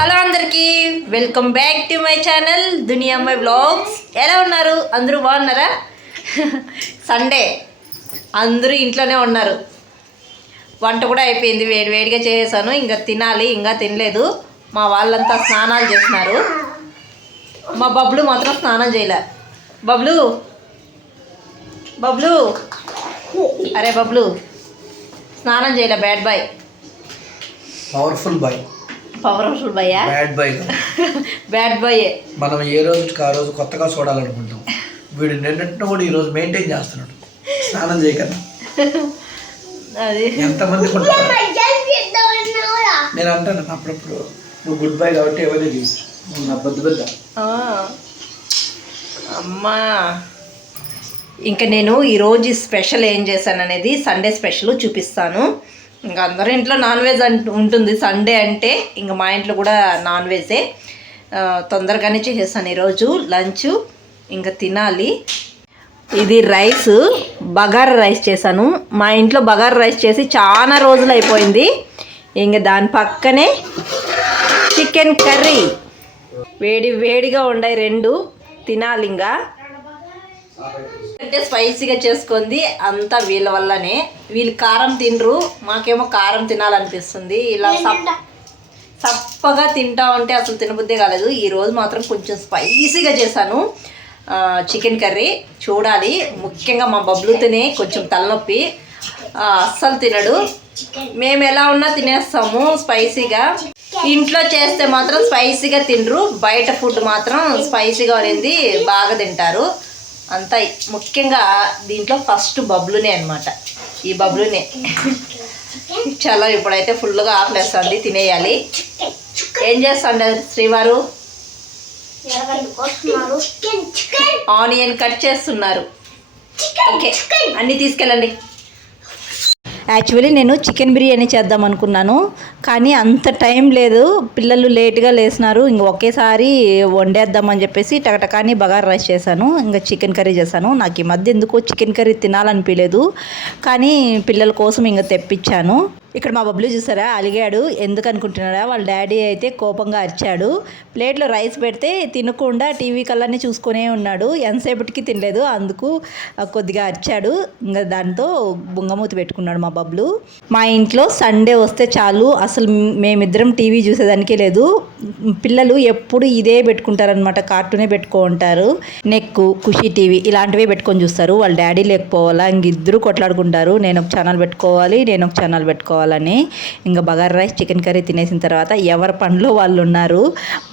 Hello అందరికీ welcome back to my channel దునియా అమ్మాయి vlogs. ఎలా ఉన్నారు? అందరూ బాగున్నారా? సండే అందరూ ఇంట్లోనే ఉన్నారు. వంట కూడా అయిపోయింది, వేడివేడిగా చేసేసాను. ఇంకా తినాలి, ఇంకా తినలేదు. మా వాళ్ళంతా స్నానాలు చేస్తున్నారు. మా బబ్లు మాత్రం స్నానం చేయలే. బబ్లు బబ్లు అరే బబ్లు స్నానం చేయలే. Bad boy, powerful boy. Powerful boy, bad boy. Bad boy. మనం ఏ రోజుకి ఆ రోజు కొత్తగా చూడాలనుకుంటాం. వీడు నిన్నట్టు కూడా ఈ రోజు మెయింటైన్ చేస్తున్నాడు స్నానం చేయకన్నా. అది ఎంతమంది నేను అంటాను అప్పుడప్పుడు, నువ్వు గుడ్ బై కాబట్టి ఎవరే చేయొచ్చు, నువ్వు నా పెద్ద అమ్మా. ఇంకా నేను ఈరోజు స్పెషల్ ఏం చేశాను అనేది సండే స్పెషల్ చూపిస్తాను. ఇంకా అందరూ ఇంట్లో నాన్ వెజ్ ఉంటుంది సండే అంటే. ఇంకా మా ఇంట్లో కూడా నాన్ వెజే. తొందరగానే చేసేసాను ఈరోజు లంచ్. ఇంకా తినాలి. ఇది రైస్, బగారా రైస్ చేశాను. మా ఇంట్లో బగారా రైస్ చేసి చాలా రోజులు అయిపోయింది. ఇంకా దాని పక్కనే చికెన్ కర్రీ. వేడి వేడిగా ఉన్నాయి రెండు, తినాలి. ఇంకా అంటే స్పైసీగా చేసుకుంది అంతా వీళ్ళ వల్లనే. వీళ్ళు కారం తినరు, మాకేమో కారం తినాలనిపిస్తుంది. ఇలా సప్పగా తింటా ఉంటే అసలు తినబుద్దే కాలేదు. ఈరోజు మాత్రం కొంచెం స్పైసీగా చేశాను చికెన్ కర్రీ. చూడాలి. ముఖ్యంగా మా బబ్లుతోనే కొంచెం తలనొప్పి, అస్సలు తినడు. మేము ఎలా ఉన్నా తినేస్తాము స్పైసీగా. ఇంట్లో చేస్తే మాత్రం స్పైసీగా తినరు, బయట ఫుడ్ మాత్రం స్పైసీగా అనేది బాగా తింటారు. అంతా ముఖ్యంగా దీంట్లో ఫస్ట్ బబ్లునే అనమాట. ఈ బబ్లునే చాలా ఇప్పుడైతే ఫుల్గా ఆకలేస్తుంది, తినేయాలి. ఏం చేస్తాండ శ్రీవారు? ఆనియన్ కట్ చేస్తున్నారు. ఓకే, అన్నీ తీసుకెళ్ళండి. యాక్చువల్లీ నేను చికెన్ బిర్యానీ చేద్దాం అనుకున్నాను, కానీ అంత టైం లేదు. పిల్లలు లేట్గా లేసినారు. ఇంక ఒకేసారి వండేద్దామని చెప్పేసి టకటకాని బగారా రైస్ చేశాను. ఇంకా చికెన్ కర్రీ చేశాను. నాకు ఈ మధ్య ఎందుకో చికెన్ కర్రీ తినాలనిపించలేదు, కానీ పిల్లల కోసం ఇంకా తెప్పించాను. ఇక్కడ మా బబ్లు చూసారా, అలిగాడు. ఎందుకు అనుకుంటున్నాడా, వాళ్ళ డాడీ అయితే కోపంగా అరిచాడు. ప్లేట్లో రైస్ పెడితే తినకుండా టీవీ కల్లానే చూసుకునే ఉన్నాడు. ఎంతసేపటికి తినలేదు, అందుకు కొద్దిగా అరిచాడు. ఇంకా దాంతో బుంగమూతి పెట్టుకున్నాడు మా బబ్లు. మా ఇంట్లో సండే వస్తే చాలు, అసలు మేమిద్దరం టీవీ చూసేదానికే లేదు. పిల్లలు ఎప్పుడు ఇదే పెట్టుకుంటారనమాట, కార్టూనే పెట్టుకుంటారు. నెక్కు, ఖుషి టీవీ ఇలాంటివే పెట్టుకొని చూస్తారు. వాళ్ళ డాడీ లేకపోవాలా, ఇంక ఇద్దరు కొట్లాడుకుంటారు. నేను ఒక ఛానల్ పెట్టుకోవాలి, నేను ఒక ఛానల్ పెట్టుకోవాలని. ఇంకా బగారా రైస్ చికెన్ కర్రీ తినేసిన తర్వాత ఎవరి పనిలో వాళ్ళు ఉన్నారు.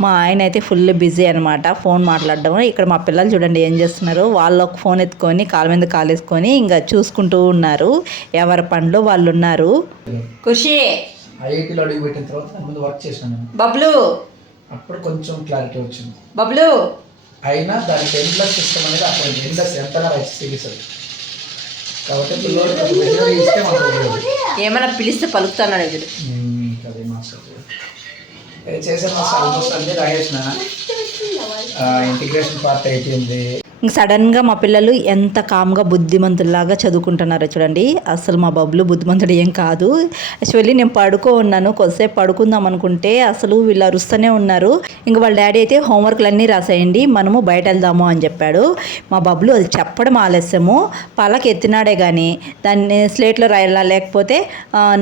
మా ఆయన అయితే ఫుల్ బిజీ అనమాట, ఫోన్ మాట్లాడడం. ఇక్కడ మా పిల్లలు చూడండి ఏం చేస్తున్నారు. వాళ్ళు ఒక ఫోన్ ఎత్తుకొని కాలు మీద కాలేసుకొని ఇంకా చూసుకుంటూ ఉన్నారు. ఎవరి పనిలో వాళ్ళు ఉన్నారు. ఖుషి ఐఐటీలో అడుగు పెట్టిన తర్వాత ముందు వర్క్ చేశాను. బబ్లు అప్పుడు కొంచెం క్లారిటీ వచ్చింది. బబ్లు అయినా దానికి ఎండ్లెస్ సిస్టమ్ అనేది అప్పుడు ఎండ్లెస్ ఎంతగా సిరీస్ అది. కాబట్టి ఇస్తే ఏమైనా పిలిస్తే పలుకుతాను వీడు. అదే మాస్టర్ చేసే మాస్టర్ ఆల్మోస్ట్ అన్నీ రాసేసిన. ఇంటిగ్రేషన్ పార్ట్ అయిపోయింది. ఇంక సడన్గా మా పిల్లలు ఎంత కామ్గా బుద్ధిమంతుల్లాగా చదువుకుంటున్నారో చూడండి. అసలు మా బబ్లు బుద్ధిమంతుడు ఏం కాదు. యాక్చువల్లీ నేను ఉన్నాను, కొద్దిసేపు పడుకుందాం అనుకుంటే అసలు వీళ్ళు అరుస్తూనే ఉన్నారు. ఇంక వాళ్ళ డాడీ అయితే హోంవర్క్లు అన్నీ రాసేయండి, మనము బయట వెళ్దాము అని చెప్పాడు. మా బబ్లు అది చెప్పడం ఆలస్యము. పలక ఎత్తినాడే కానీ దాన్ని స్లేట్లో రాయాలా, లేకపోతే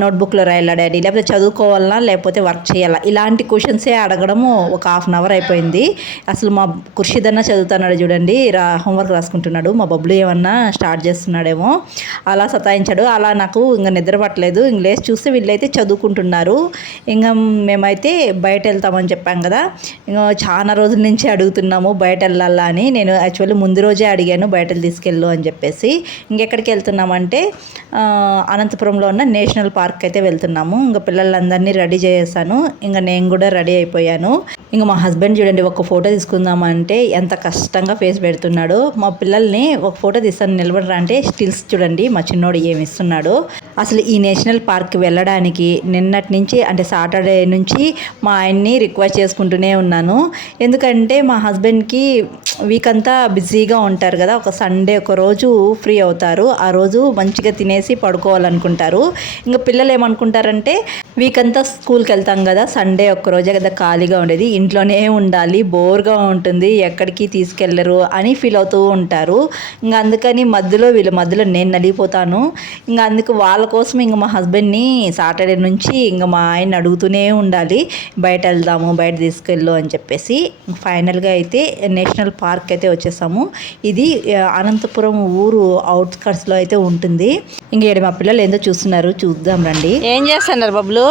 నోట్బుక్లో రాయాలా డాడీ, లేకపోతే చదువుకోవాలా, లేకపోతే వర్క్ చేయాలా, ఇలాంటి క్వశ్చన్సే అడగడము ఒక హాఫ్ అవర్ అయిపోయింది. అసలు మా కుర్షిదన్న చదువుతున్నాడు చూడండి, హోంవర్క్ రాసుకుంటున్నాడు. మా బబ్లు ఏమన్నా స్టార్ట్ చేస్తున్నాడేమో, అలా సతాయించాడు. అలా నాకు ఇంకా నిద్ర పట్టలేదు. ఇంక లేచి చూస్తే వీళ్ళైతే చదువుకుంటున్నారు. ఇంకా మేమైతే బయట వెళ్తామని చెప్పాం కదా, ఇంకా చాలా రోజుల నుంచి అడుగుతున్నాము బయట వెళ్ళాలా అని. నేను యాక్చువల్లీ ముందు రోజే అడిగాను బయటకు తీసుకెళ్ళు అని చెప్పేసి. ఇంకెక్కడికి వెళ్తున్నామంటే అనంతపురంలో ఉన్న నేషనల్ పార్క్ అయితే వెళ్తున్నాము. ఇంకా పిల్లలందరినీ రెడీ చేసేసాను. ఇంకా నేను కూడా రెడీ అయిపోయాను. ఇంకా మా హస్బెండ్ చూడండి, ఒక ఫోటో తీసుకుందామంటే ఎంత కష్టంగా ఫేస్ పెడుతున్నాడు. మా పిల్లల్ని ఒక ఫోటో తీస్తాను నిలబడరా అంటే స్టిల్స్ చూడండి మా చిన్నోడు ఏమి ఇస్తున్నాడు. అసలు ఈ నేషనల్ పార్క్కి వెళ్ళడానికి నిన్నటి నుంచి అంటే సాటర్డే నుంచి మా ఆయన్ని రిక్వెస్ట్ చేసుకుంటూనే ఉన్నాను. ఎందుకంటే మా హస్బెండ్కి వీక్ అంతా బిజీగా ఉంటారు కదా, ఒక సండే ఒక రోజు ఫ్రీ అవుతారు. ఆ రోజు మంచిగా తినేసి పడుకోవాలనుకుంటారు. ఇంకా పిల్లలు ఏమనుకుంటారంటే వీక్ అంతా స్కూల్కి వెళ్తాం కదా, సండే ఒక్కరోజే కదా ఖాళీగా ఉండేది, ఇంట్లోనే ఉండాలి, బోర్గా ఉంటుంది, ఎక్కడికి తీసుకెళ్లరు అని ఫీల్ అవుతూ ఉంటారు. ఇంకా అందుకని వీళ్ళ మధ్యలో నేను నలిగిపోతాను. ఇంకా అందుకు వాళ్ళ కోసం ఇంకా మా హస్బెండ్ని సాటర్డే నుంచి ఇంకా మా ఆయన అడుగుతూనే ఉండాలి, బయట వెళ్దాము, బయట తీసుకెళ్ళు అని చెప్పేసి. ఫైనల్గా అయితే నేషనల్ పార్క్ అయితే వచ్చేసాము. ఇది అనంతపురం ఊరు అవుట్స్కట్స్లో అయితే ఉంటుంది. ఇంక మా పిల్లలు ఏందో చూస్తున్నారు, చూద్దాం రండి. ఏం చేస్తున్నారు బబ్లు?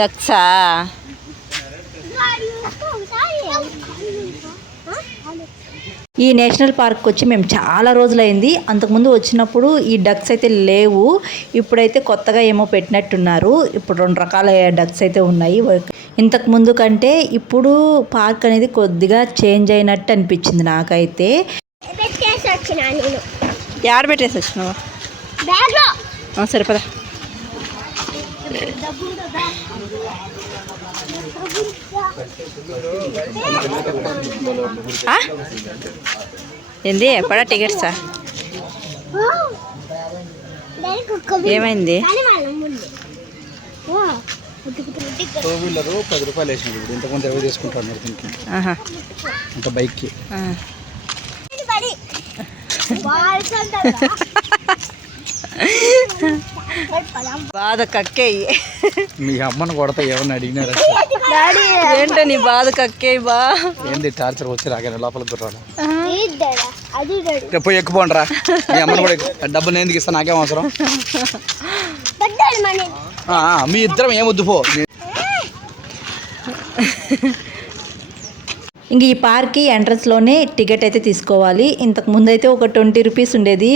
డక్సా? ఈ నేషనల్ పార్క్ వచ్చి మేము చాలా రోజులైంది. అంతకుముందు వచ్చినప్పుడు ఈ డక్స్ అయితే లేవు. ఇప్పుడైతే కొత్తగా ఏమో పెట్టినట్టున్నారు. ఇప్పుడు 2 రకాల డక్స్ అయితే ఉన్నాయి. ఇంతకు ముందు కంటే ఇప్పుడు పార్క్ అనేది కొద్దిగా చేంజ్ అయినట్టు అనిపించింది నాకైతే. యాడ పెట్టేసి వచ్చినావా? సరిపదా. ఏంది ఎప్పుడా టికెట్సా? ఏమైంది? 10 రూపాయలు వేసినాడు. ఇంతకుముందు 20 తీసుకుంటాను దీనికి. ఇంకా బైక్కి బాధ కక్కేయి. మీ అమ్మను కొడతా ఏమన్నా అడిగినారా? ఏంటో నీ బాధ కక్కేయి బా. ఏంది టార్చర్ వచ్చి రాగానే లోపలికి గుర్రాలు పోయి ఎక్కుపోండిరా. మీ అమ్మను కూడా డబ్బులు ఎందుకు ఇస్తా, నాకేం అవసరం. మీ ఇద్దరం ఏమొద్దు పో. ఇంక ఈ పార్క్కి ఎంట్రన్స్లోనే టికెట్ అయితే తీసుకోవాలి. ఇంతకు ముందు అయితే ఒక 20 రూపీస్ ఉండేది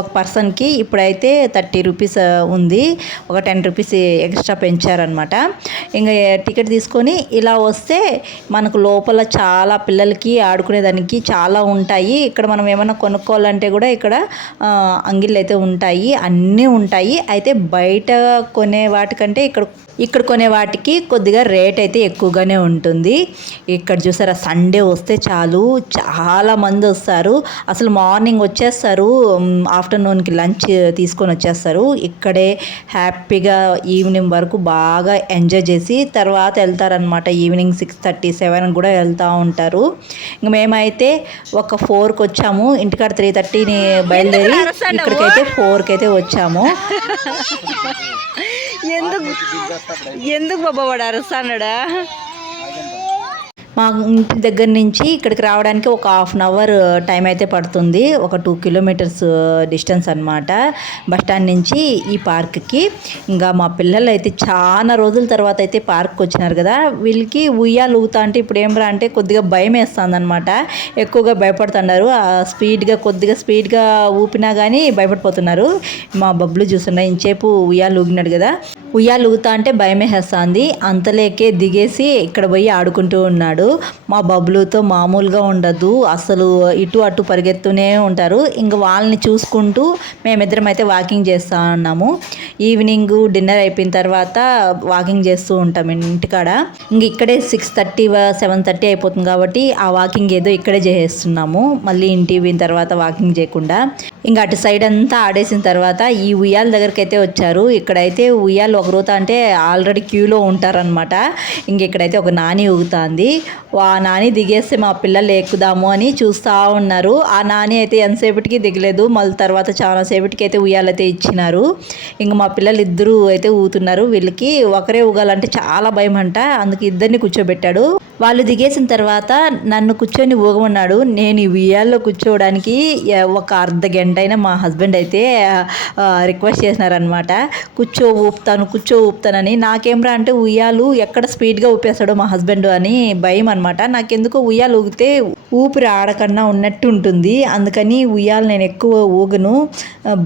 ఒక పర్సన్కి, ఇప్పుడైతే 30 రూపీస్ ఉంది. ఒక 10 రూపీస్ ఎక్స్ట్రా పెంచారనమాట. ఇంకా టికెట్ తీసుకొని ఇలా వస్తే మనకు లోపల చాలా పిల్లలకి ఆడుకునేదానికి చాలా ఉంటాయి. ఇక్కడ మనం ఏమైనా కొనుక్కోవాలంటే కూడా ఇక్కడ అంగిళ్ళు అయితే ఉంటాయి, అన్నీ ఉంటాయి. అయితే బయట కొనే వాటికంటే ఇక్కడ కొనే వాటికి కొద్దిగా రేట్ అయితే ఎక్కువగానే ఉంటుంది. ఇక్కడ చూసారా, సండే వస్తే చాలు చాలా మంది వస్తారు. అసలు మార్నింగ్ వచ్చేస్తారు, ఆఫ్టర్నూన్కి లంచ్ తీసుకొని వచ్చేస్తారు. ఇక్కడే హ్యాపీగా ఈవినింగ్ వరకు బాగా ఎంజాయ్ చేసి తర్వాత వెళ్తారనమాట. ఈవినింగ్ 6:30, 7 కూడా వెళ్తూ ఉంటారు. ఇంక మేమైతే ఒక 4కి వచ్చాము, ఇంటికాడ 3:30ని బయలుదేరి ఇక్కడికైతే 4కి అయితే వచ్చాము. ఎందుకు బాబా వాడు అరుస్తాడా? మా ఇంటి దగ్గర నుంచి ఇక్కడికి రావడానికి ఒక 1/2 అవర్ టైం అయితే పడుతుంది. ఒక 2 కిలోమీటర్స్ డిస్టెన్స్ అనమాట బస్టాండ్ నుంచి ఈ పార్క్కి. ఇంకా మా పిల్లలు అయితే చాలా రోజుల తర్వాత అయితే పార్క్కి వచ్చినారు కదా, వీళ్ళకి ఉయ్యాలు ఊగుతా అంటే ఇప్పుడు ఏం అంటే కొద్దిగా భయం వేస్తుంది అనమాట. ఎక్కువగా భయపడుతున్నారు. కొద్దిగా స్పీడ్గా ఊపినా కానీ భయపడిపోతున్నారు. మా బబ్బులు చూస్తున్నా, ఇంచేపు ఉయ్యాలు ఊగినాడు కదా, ఉయ్యాలు ఊగుతా అంటే భయమే వేస్తుంది. అంతలేకే దిగేసి ఇక్కడ పోయి ఆడుకుంటూ ఉన్నాడు. మా బబ్బులుతో మామూలుగా ఉండదు, అసలు ఇటు అటు పరిగెత్తూనే ఉంటారు. ఇంక వాళ్ళని చూసుకుంటూ మేమిద్దరం అయితే వాకింగ్ చేస్తూ ఉన్నాము. ఈవినింగ్ డిన్నర్ అయిపోయిన తర్వాత వాకింగ్ చేస్తూ ఉంటాం ఇంటికాడ. ఇంక ఇక్కడే 6:30, 7:30 అయిపోతుంది కాబట్టి ఆ వాకింగ్ ఏదో ఇక్కడే చేసేస్తున్నాము. మళ్ళీ ఇంటికి పోయిన తర్వాత వాకింగ్ చేయకుండా ఇంకా అటు సైడ్ అంతా ఆడేసిన తర్వాత ఈ ఉయ్యాల దగ్గరికి అయితే వచ్చారు. ఇక్కడైతే ఉయ్యాలు ఒక రోజు అంటే ఆల్రెడీ క్యూలో ఉంటారనమాట. ఇంక ఇక్కడైతే ఒక నాని ఊగుతుంది. ఆ నాని దిగేస్తే మా పిల్లలు ఎక్కుదాము అని చూస్తూ ఉన్నారు. ఆ నాని అయితే ఎంతసేపటికి దిగలేదు. మళ్ళీ తర్వాత చాలాసేపటికి అయితే ఉయ్యాలైతే ఇచ్చినారు. ఇంక మా పిల్లలు ఇద్దరు అయితే ఊగుతున్నారు. వీళ్ళకి ఒకరే ఊగాలంటే చాలా భయం అంట, అందుకు ఇద్దరిని కూర్చోబెట్టాడు. వాళ్ళు దిగేసిన తర్వాత నన్ను కూర్చొని ఊగమన్నాడు. నేను ఈ ఉయ్యాల్లో కూర్చోవడానికి ఒక అర్ధ గంట అయినా మా హస్బెండ్ అయితే రిక్వెస్ట్ చేసినారనమాట, కూర్చో ఊపుతానని. నాకేమ్రా అంటే ఉయ్యాలు ఎక్కడ స్పీడ్గా ఊపేస్తాడో మా హస్బెండ్ అని భయం అనమాట. నాకెందుకో ఉయ్యాలు ఊగితే ఊపిరి ఆడకన్నా ఉన్నట్టు ఉంటుంది, అందుకని ఉయ్యాలు నేను ఎక్కువ ఊగను,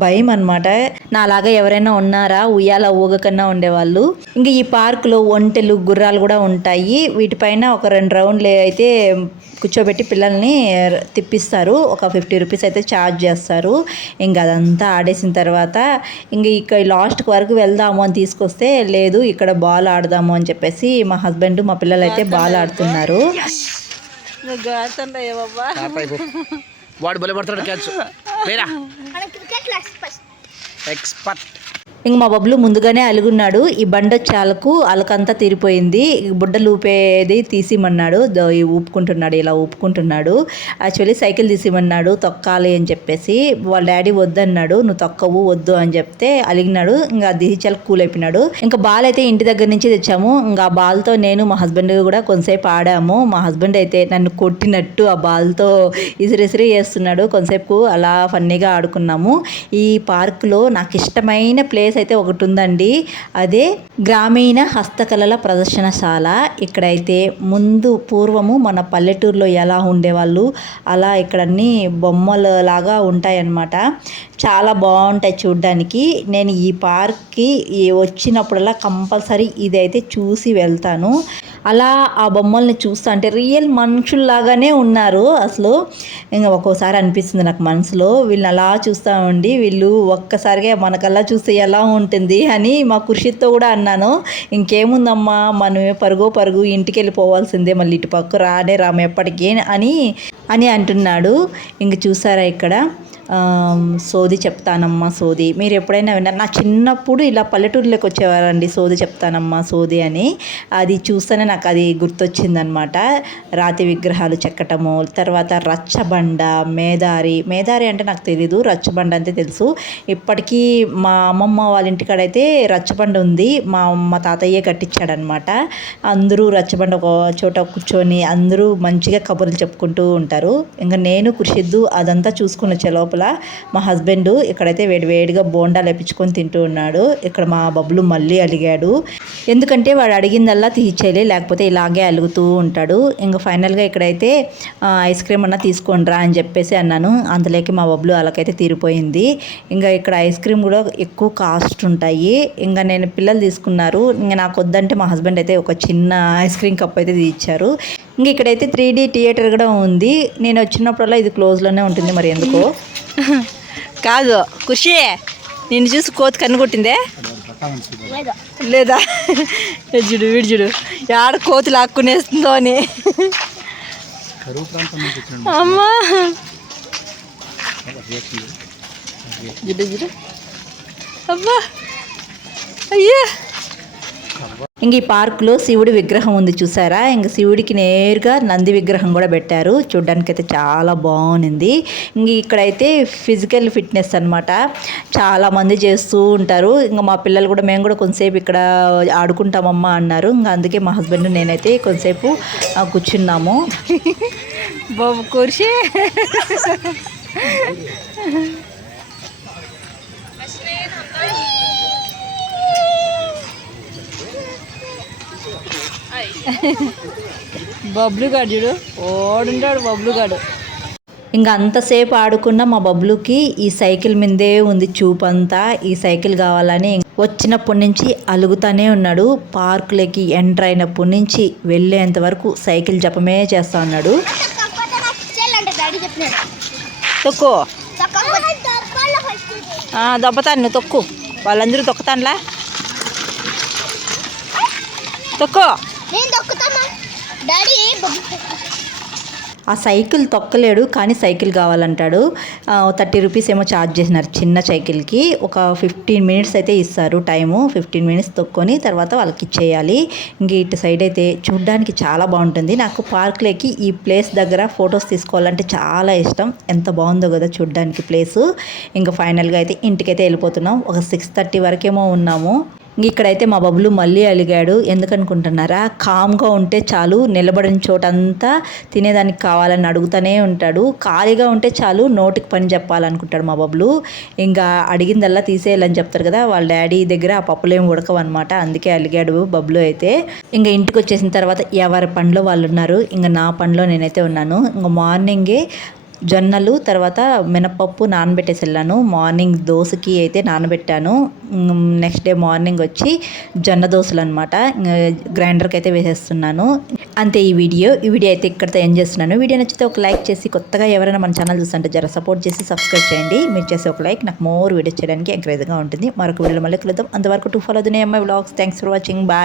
భయం అనమాట. నాలాగా ఎవరైనా ఉన్నారా ఉయ్యాల ఊగకన్నా ఉండేవాళ్ళు? ఇంకా ఈ పార్కులో ఒంటెలు, గుర్రాలు కూడా ఉంటాయి. వీటిపైన ఒక 2 రౌండ్లు అయితే కూర్చోబెట్టి పిల్లల్ని తిప్పిస్తారు. ఒక 50 రూపీస్ అయితే ఛార్జ్ చేస్తారు. ఇంకా అదంతా ఆడేసిన తర్వాత ఇక్కడ లాస్ట్కి వరకు వెళ్దాము అని తీసుకొస్తే లేదు, ఇక్కడ బాల్ ఆడదాము అని చెప్పేసి మా హస్బెండ్ మా పిల్లలు అయితే బాల్ ఆడుతున్నారు. నువ్వు ఆడుతుండవు బాబా. వాడు బలి పడతాడు క్యాచ్. వేరా ఎక్స్పర్ట్. ఇంక మా బబ్లు ముందుగానే అలుగున్నాడు. ఈ బండ చాలకు అలకంతా తీరిపోయింది. బుడ్డలు ఊపేది తీసిమన్నాడు. ఊపుకుంటున్నాడు, ఇలా ఊపుకుంటున్నాడు. యాక్చువల్లీ సైకిల్ తీసిమన్నాడు తొక్కాలి అని చెప్పేసి. వాళ్ళ డాడీ వద్దన్నాడు, నువ్వు తొక్కవు వద్దు అని చెప్తే అలిగినాడు. ఇంకా దిగి చాలా కూల్ అయిపోయినాడు. ఇంకా బాల్ అయితే ఇంటి దగ్గర నుంచి తెచ్చాము. ఇంకా ఆ బాల్తో నేను మా హస్బెండ్ కూడా కొంతసేపు ఆడాము. మా హస్బెండ్ అయితే నన్ను కొట్టినట్టు ఆ బాల్తో ఇసిరిసిరి చేస్తున్నాడు. కొంతసేపు అలా ఫన్నీగా ఆడుకున్నాము. ఈ పార్కులో నాకు ఇష్టమైన ప్లేస్ అయితే ఒకటి ఉందండి. అదే గ్రామీణ హస్తకళల ప్రదర్శనశాల. ఇక్కడైతే పూర్వము మన పల్లెటూరులో ఎలా ఉండేవాళ్ళు అలా ఇక్కడ అన్ని బొమ్మలు లాగా ఉంటాయన్నమాట. చాలా బాగుంటాయి చూడ్డానికి. నేను ఈ పార్క్కి వచ్చినప్పుడల్లా కంపల్సరీ ఇదైతే చూసి వెళ్తాను. అలా ఆ బొమ్మల్ని చూస్తా అంటే రియల్ మనుషుల్లాగానే ఉన్నారు అసలు. ఇంకా ఒక్కోసారి అనిపిస్తుంది నాకు మనసులో, వీళ్ళని అలా చూస్తూ ఉండి వీళ్ళు ఒక్కసారిగా మనకల్లా చూస్తే ఎలా ఉంటుంది అని మా కుర్షిత్తో కూడా అన్నాను. ఇంకేముందమ్మా మనమే పరుగు ఇంటికి వెళ్ళిపోవాల్సిందే, మళ్ళీ ఇటు పక్క రాము ఎప్పటికీ అని అంటున్నాడు. ఇంక చూసారా ఇక్కడ సోది చెప్తానమ్మా సోది. మీరు ఎప్పుడైనా విన్నారు? నా చిన్నప్పుడు ఇలా పల్లెటూరులోకి వచ్చేవారండి సోది చెప్తానమ్మా సోది అని. అది చూస్తేనే నాకు అది గుర్తొచ్చిందనమాట. రాతి విగ్రహాలు చెక్కటము, తర్వాత రచ్చబండ, మేదారి అంటే నాకు తెలీదు, రచ్చబండ అంతే తెలుసు. ఇప్పటికీ మా అమ్మమ్మ వాళ్ళ ఇంటికాడైతే రచ్చబండ ఉంది. మా తాతయ్యే కట్టించాడనమాట. అందరూ రచ్చబండ ఒక చోట కూర్చొని అందరూ మంచిగా కబుర్లు చెప్పుకుంటూ ఉంటారు. ఇంకా నేను కుర్షిద్దు అదంతా చూసుకుని వచ్చే లోపల మా హస్బెండ్ ఇక్కడైతే వేడివేడిగా బోండాలు వేపించుకొని తింటూ ఉన్నాడు. ఇక్కడ మా బబ్లు మళ్ళీ అలిగాడు. ఎందుకంటే వాడు అడిగిందల్లా తీసేయాలి, లేకపోతే ఇలాగే అలుగుతూ ఉంటాడు. ఇంకా ఫైనల్గా ఇక్కడైతే ఐస్ క్రీమ్ అన్నా తీసుకోండి రా అని చెప్పేసి అన్నాను. అంతలోకి మా బబ్లు అలాగైతే తీరిపోయింది. ఇంకా ఇక్కడ ఐస్ క్రీమ్ కూడా ఎక్కువ కాస్ట్ ఉంటాయి. ఇంకా నేను పిల్లలు తీసుకున్నారు. ఇంకా నాకు వద్దంటే మా హస్బెండ్ అయితే ఒక చిన్న ఐస్ క్రీమ్ కప్ అయితే ఇచ్చారు. ఇంక ఇక్కడైతే 3D థియేటర్ కూడా ఉంది. నేను వచ్చినప్పుడల్లా ఇది క్లోజ్లోనే ఉంటుంది, మరి ఎందుకో. కాదు ఖుషి, నిన్ను చూసి కోతి కన్నుకొట్టిందే లేదా? చూడు వీడు చూడు ఆడ కోతి లాక్కునేస్తుందో అని. అమ్మా చూడు అబ్బా అయ్యా. ఇంక ఈ పార్కులో శివుడి విగ్రహం ఉంది చూసారా. ఇంక శివుడికి నేరుగా నంది విగ్రహం కూడా పెట్టారు. చూడ్డానికి అయితే చాలా బాగుంది. ఇంక ఇక్కడైతే ఫిజికల్ ఫిట్నెస్ అనమాట, చాలామంది చేస్తూ ఉంటారు. ఇంకా మా పిల్లలు కూడా మేము కూడా కొంతసేపు ఇక్కడ ఆడుకుంటామమ్మా అన్నారు. ఇంకా అందుకే మా హస్బెండ్ నేనైతే కొంతసేపు కూర్చున్నాము. బాబు కూర్చి బబ్లుగాడు చూడు ఓడుంటాడు బబ్లుగాడు. ఇంకా అంతసేపు ఆడుకున్న మా బబ్లుకి ఈ సైకిల్ మీదే ఉంది చూపంతా. ఈ సైకిల్ కావాలని వచ్చినప్పటి నుంచి అలుగుతానే ఉన్నాడు. పార్కులకి ఎంటర్ అయినప్పటి నుంచి వెళ్ళేంత వరకు సైకిల్ జపమే చేస్తా ఉన్నాడు. తొక్కు దొబ్బతాను, నువ్వు తొక్కు, వాళ్ళందరూ తొక్కుతానులా, తొక్కు. ఆ సైకిల్ తొక్కలేడు కానీ సైకిల్ కావాలంటాడు. 30 రూపీస్ ఏమో ఛార్జ్ చేసినారు చిన్న సైకిల్కి. ఒక 15 మినిట్స్ అయితే ఇస్తారు టైము. 15 మినిట్స్ తొక్కొని తర్వాత వాళ్ళకి ఇచ్చేయాలి. ఇంక ఇటు సైడ్ అయితే చూడ్డానికి చాలా బాగుంటుంది. నాకు పార్క్లోకి ఈ ప్లేస్ దగ్గర ఫొటోస్ తీసుకోవాలంటే చాలా ఇష్టం. ఎంత బాగుందో కదా చూడ్డానికి ప్లేసు. ఇంకా ఫైనల్గా అయితే ఇంటికైతే వెళ్ళిపోతున్నాం. ఒక 6:30 వరకేమో ఉన్నాము. ఇక్కడైతే మా బబ్లు మళ్ళీ అలిగాడు. ఎందుకనుకుంటున్నారా? కామ్గా ఉంటే చాలు, నిలబడిన చోటంతా తినేదానికి కావాలని అడుగుతూనే ఉంటాడు. ఖాళీగా ఉంటే చాలు, నోటికి పని చెప్పాలనుకుంటాడు మా బబ్లు. ఇంకా అడిగిందల్లా తీసేయాలని చెప్తారు కదా వాళ్ళ డాడీ దగ్గర. ఆ పప్పులేం ఉడకవన్నమాట, అందుకే అలిగాడు బబ్లు అయితే. ఇంకా ఇంటికి వచ్చేసిన తర్వాత ఎవరి పనిలో వాళ్ళు ఉన్నారు. ఇంకా నా పనిలో నేనైతే ఉన్నాను. ఇంకా మార్నింగే జొన్నలు తర్వాత మినపప్పు నానబెట్టేసి వెళ్ళాను. మార్నింగ్ దోశకి అయితే నానబెట్టాను. నెక్స్ట్ డే మార్నింగ్ వచ్చి జొన్న దోశలు అనమాట గ్రైండర్కి అయితే వేసేస్తున్నాను. అంతే ఈ వీడియో అయితే ఇక్కడితో ఎండ్ చేస్తున్నాను. వీడియో నచ్చితే ఒక లైక్ చేసి, కొత్తగా ఎవరైనా మన ఛానల్ చూస్తుంటే జర సపోర్ట్ చేసి సబ్స్క్రైబ్ చేయండి. మీరు చేసే ఒక లైక్ నాకు మోర్ వీడియోస్ చేయడానికి ఎంకరేజ్గా ఉంటుంది. మరొక వీడియో మళ్ళీ కలుద్దాం. అంతవరకు to follow the name my vlogs. Thanks for watching. Bye.